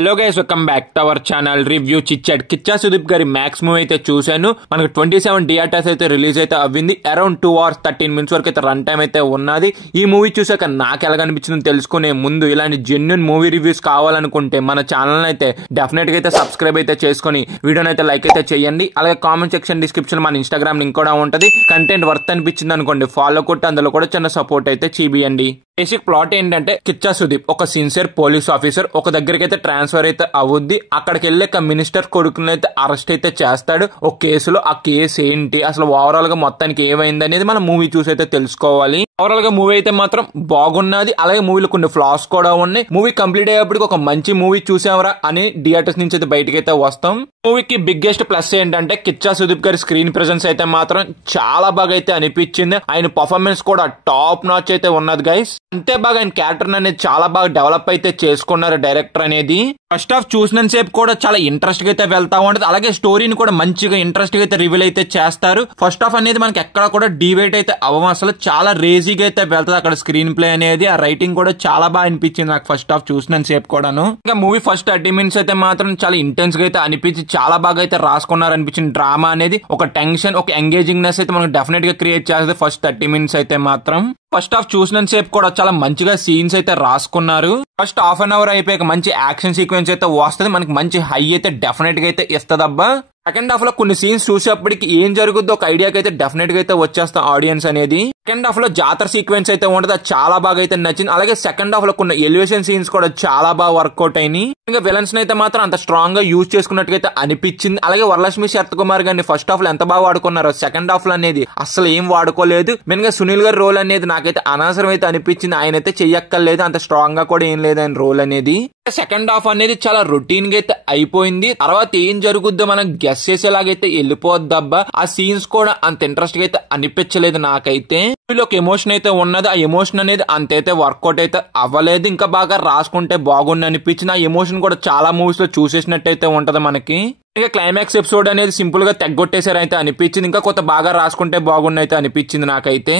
Hello guys, welcome back to our channel review chit. Kichcha Sudeep గారి max movie అయితే చూశాను. మనకు 27 థియేటర్స్ అయితే రిలీజ్ అయితే అవ్వింది. అరౌండ్ 2 hours 13 minutes వరకు అయితే రన్ టైం అయితే ఉన్నది. ఈ మూవీ చూసాక నాకు ఎలా కనిపించిందో తెలుసుకునే ముందు ఇలాంటి జెన్యూన్ మూవీ రివ్యూస్ కావాలనుకుంటే మన ఛానల్ అయితే డెఫినెట్ గా అయితే సబ్స్క్రైబ్ అయితే చేసుకుని వీడియోని అయితే లైక్ అయితే చేయండి. అలాగే కామెంట్ సెక్షన్ డిస్క్రిప్షన్ మన ఇన్స్టాగ్రామ్ లింక్ కూడా ఉంటది. కంటెంట్ వర్త్ అనిపించింది అనుకోండి ఫాలో కొట్టి అందులో కూడా చిన్న సపోర్ట్ అయితే చేయండి. బేసిక్ ప్లాట్ ఏంటంటే కిచ్చా సుదీప్ ఒక సిన్సియర్ పోలీస్ ఆఫీసర్ ఒక దగ్గరికి అయితే ట్రాన్స్ఫర్ అయితే అవుద్ది. అక్కడికి వెళ్ళే మినిస్టర్ కొడుకుని అయితే అరెస్ట్ అయితే చేస్తాడు ఒక కేసులో. ఆ కేసు ఏంటి, అసలు ఓవరాల్ గా మొత్తానికి ఏమైంది అనేది మనం మూవీ చూసి అయితే తెలుసుకోవాలి. ఓవరాల్ గా మూవీ అయితే మాత్రం బాగున్నది. అలాగే మూవీలో కొన్ని ఫ్లాస్ కూడా ఉన్నాయి. మూవీ కంప్లీట్ అయ్యేప్పటికి ఒక మంచి మూవీ చూసామరా అని థియేటర్స్ నుంచి అయితే బయటకి అయితే వస్తాం. మూవీకి బిగ్గెస్ట్ ప్లస్ ఏంటంటే కిచ్చా సుదీప్ గారి స్క్రీన్ ప్రెజెన్స్ అయితే మాత్రం చాలా బాగా అయితే అనిపించింది. ఆయన పర్ఫార్మెన్స్ కూడా టాప్ నాచ్ అయితే ఉన్నది గైస్. అంతే బాగా ఆయన క్యారెక్టర్ అనేది చాలా బాగా డెవలప్ అయితే చేసుకున్నారు డైరెక్టర్ అనేది. ఫస్ట్ హాఫ్ చూసినంత సేపు కూడా చాలా ఇంట్రెస్ట్ గా అయితే వెళ్తా ఉంటది. అలాగే స్టోరీని కూడా మంచిగా ఇంట్రెస్ట్ గా అయితే రివీల్ అయితే చేస్తారు. ఫస్ట్ హాఫ్ అనేది మనకి ఎక్కడ కూడా డివైడ్ అయితే అవ్వం, అసలు చాలా రేజీగా అయితే వెళ్తుంది అక్కడ స్క్రీన్ ప్లే అనేది. ఆ రైటింగ్ కూడా చాలా బాగా అనిపించింది నాకు ఫస్ట్ హాఫ్ చూసినంత సేపు కూడాను. ఇంకా మూవీ ఫస్ట్ 30 minutes అయితే మాత్రం చాలా ఇంటెన్స్ గా అయితే అనిపించి చాలా బాగా అయితే రాసుకున్నారు అనిపించింది. డ్రామా అనేది ఒక టెన్షన్ ఒక ఎంగేజింగ్నెస్ అయితే మనకు డెఫినెట్ గా క్రియేట్ చేస్తుంది ఫస్ట్ 30 minutes అయితే మాత్రం. ఫస్ట్ హాఫ్ చూసినంత సేపు కూడా చాలా మంచిగా సీన్స్ అయితే రాసుకున్నారు. ఫస్ట్ హాఫ్ అన్ అవర్ అయిపోయాక మంచి యాక్షన్ సీక్వెన్స్ అయితే వస్తుంది. మనకి మంచి హై అయితే డెఫినెట్ గా అయితే ఇస్తదబ్బా. సెకండ్ హాఫ్ లో కొన్ని సీన్స్ చూసేప్పటికి ఏం జరుగుద్దో ఒక ఐడియాకి అయితే డెఫినెట్ గా అయితే వచ్చేస్తాం ఆడియన్స్ అనేది. సెకండ్ హాఫ్ లో జాతర సీక్వెన్స్ అయితే ఉంటుంది, అది చాలా బాగా అయితే నచ్చింది. అలాగే సెకండ్ హాఫ్ లో కొన్ని ఎలివేషన్ సీన్స్ కూడా చాలా బాగా వర్కౌట్ అయినాయి. ఇంకా విలన్స్ అయితే మాత్రం అంత స్ట్రాంగ్ గా యూజ్ చేసుకున్నట్టుగా అనిపించింది. అలాగే వరలక్ష్మి శరత్ కుమార్ గారిని ఫస్ట్ హాఫ్ లో ఎంత బాగా వాడుకున్నారో సెకండ్ హాఫ్ లో అనేది అసలు ఏం వాడుకోలేదు. మెయిన్ గా సునీల్ గారి రోల్ అనేది నాకైతే అనవసరం అయితే అనిపించింది. ఆయన అయితే చెయ్యక్కర్లేదు, అంత స్ట్రాంగ్ గా కూడా ఏం లేదు ఆయన రోల్ అనేది. సెకండ్ హాఫ్ అనేది చాలా రొటీన్ గా అయితే అయిపోయింది. తర్వాత ఏం జరుగుద్దో మనం గెస్ చేసేలాగైతే వెళ్ళిపోద్దబ్బా. ఆ సీన్స్ కూడా అంత ఇంట్రెస్ట్ గా అయితే అనిపించలేదు నాకైతే. ఒక ఎమోషన్ అయితే ఉన్నది, ఆ ఎమోషన్ అనేది అంతైతే వర్కౌట్ అయితే అవ్వలేదు. ఇంకా బాగా రాసుకుంటే బాగుంది అనిపించింది. ఆ ఎమోషన్ కూడా చాలా మూవీస్ లో చూసేసినట్టు అయితే ఉంటది మనకి. ఇంకా క్లైమాక్స్ ఎపిసోడ్ అనేది సింపుల్ గా తెగ్గొట్టేసారు అయితే అనిపించింది. ఇంకా కొత్త బాగా రాసుకుంటే బాగుంది అయితే అనిపించింది నాకైతే.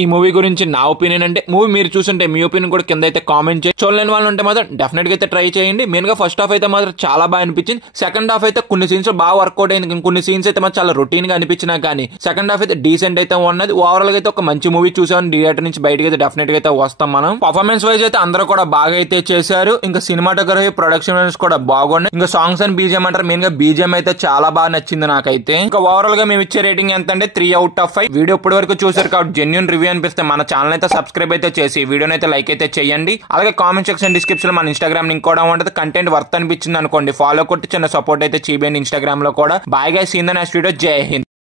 ఈ మూవీ గురించి నా ఒపీనియన్ అంటే మూవీ మీరు చూసుంటే మీ ఒపీనియన్ కూడా కింద అయితే కామెంట్ చేయండి. చూడలేని వాళ్ళు ఉంటే మాత్రం డెఫినెట్ గా అయితే ట్రై చేయండి. మెయిన్ గా ఫస్ట్ హాఫ్ అయితే మాత్రం చాలా బాగా అనిపించింది. సెకండ్ హాఫ్ అయితే కొన్ని సీన్స్ బాగా వర్కౌట్ అయింది, కొన్ని సీన్స్ అయితే మాత్రం చాలా రొటీన్ గా అనిపించినా కానీ సెకండ్ హాఫ్ అయితే డీసెంట్ అయితే ఉన్నది. ఓవరాల్ గా అయితే ఒక మంచి మూవీ చూసామని థియేటర్ నుంచి బయటకి అయితే డెఫినెట్ గా అయితే వస్తాం మనం. పర్ఫార్మెన్స్ వైజ్ అయితే అందరూ కూడా బాగా అయితే చేశారు. ఇంకా సినిమాటోగ్రఫీ ప్రొడక్షన్ కూడా బాగున్నాయి. ఇంకా సాంగ్స్ అండ్ బీజిఎం అంటారు, మెయిన్ గా బీజిఎం అయితే చాలా బాగా నచ్చింది నాకైతే. ఇంకా ఓవరాల్ గా మేము ఇచ్చే రేటింగ్ ఎంత అంటే 3 out of 5. వీడియో ఇప్పటి వరకు చూసారు కాబట్టి జెన్యూన్ రివ్యూ అనిపిస్తే మన ఛానల్ అయితే సబ్స్క్రైబ్ అయితే చేసి వీడియోని అయితే లైక్ అయితే చేయండి. అలాగే కామెంట్ సెక్షన్ డిస్క్రిప్షన్ మన ఇన్స్టాగ్రామ్ లింక్ కూడా ఉంటుంది. కంటెంట్ వర్త్ అనిపించింది అనుకోండి ఫాలో కొట్టి చిన్న సపోర్ట్ అయితే చేయండి ఇన్స్టాగ్రామ్ లో కూడా. Bye guys, see you in the next video. Jai Hind.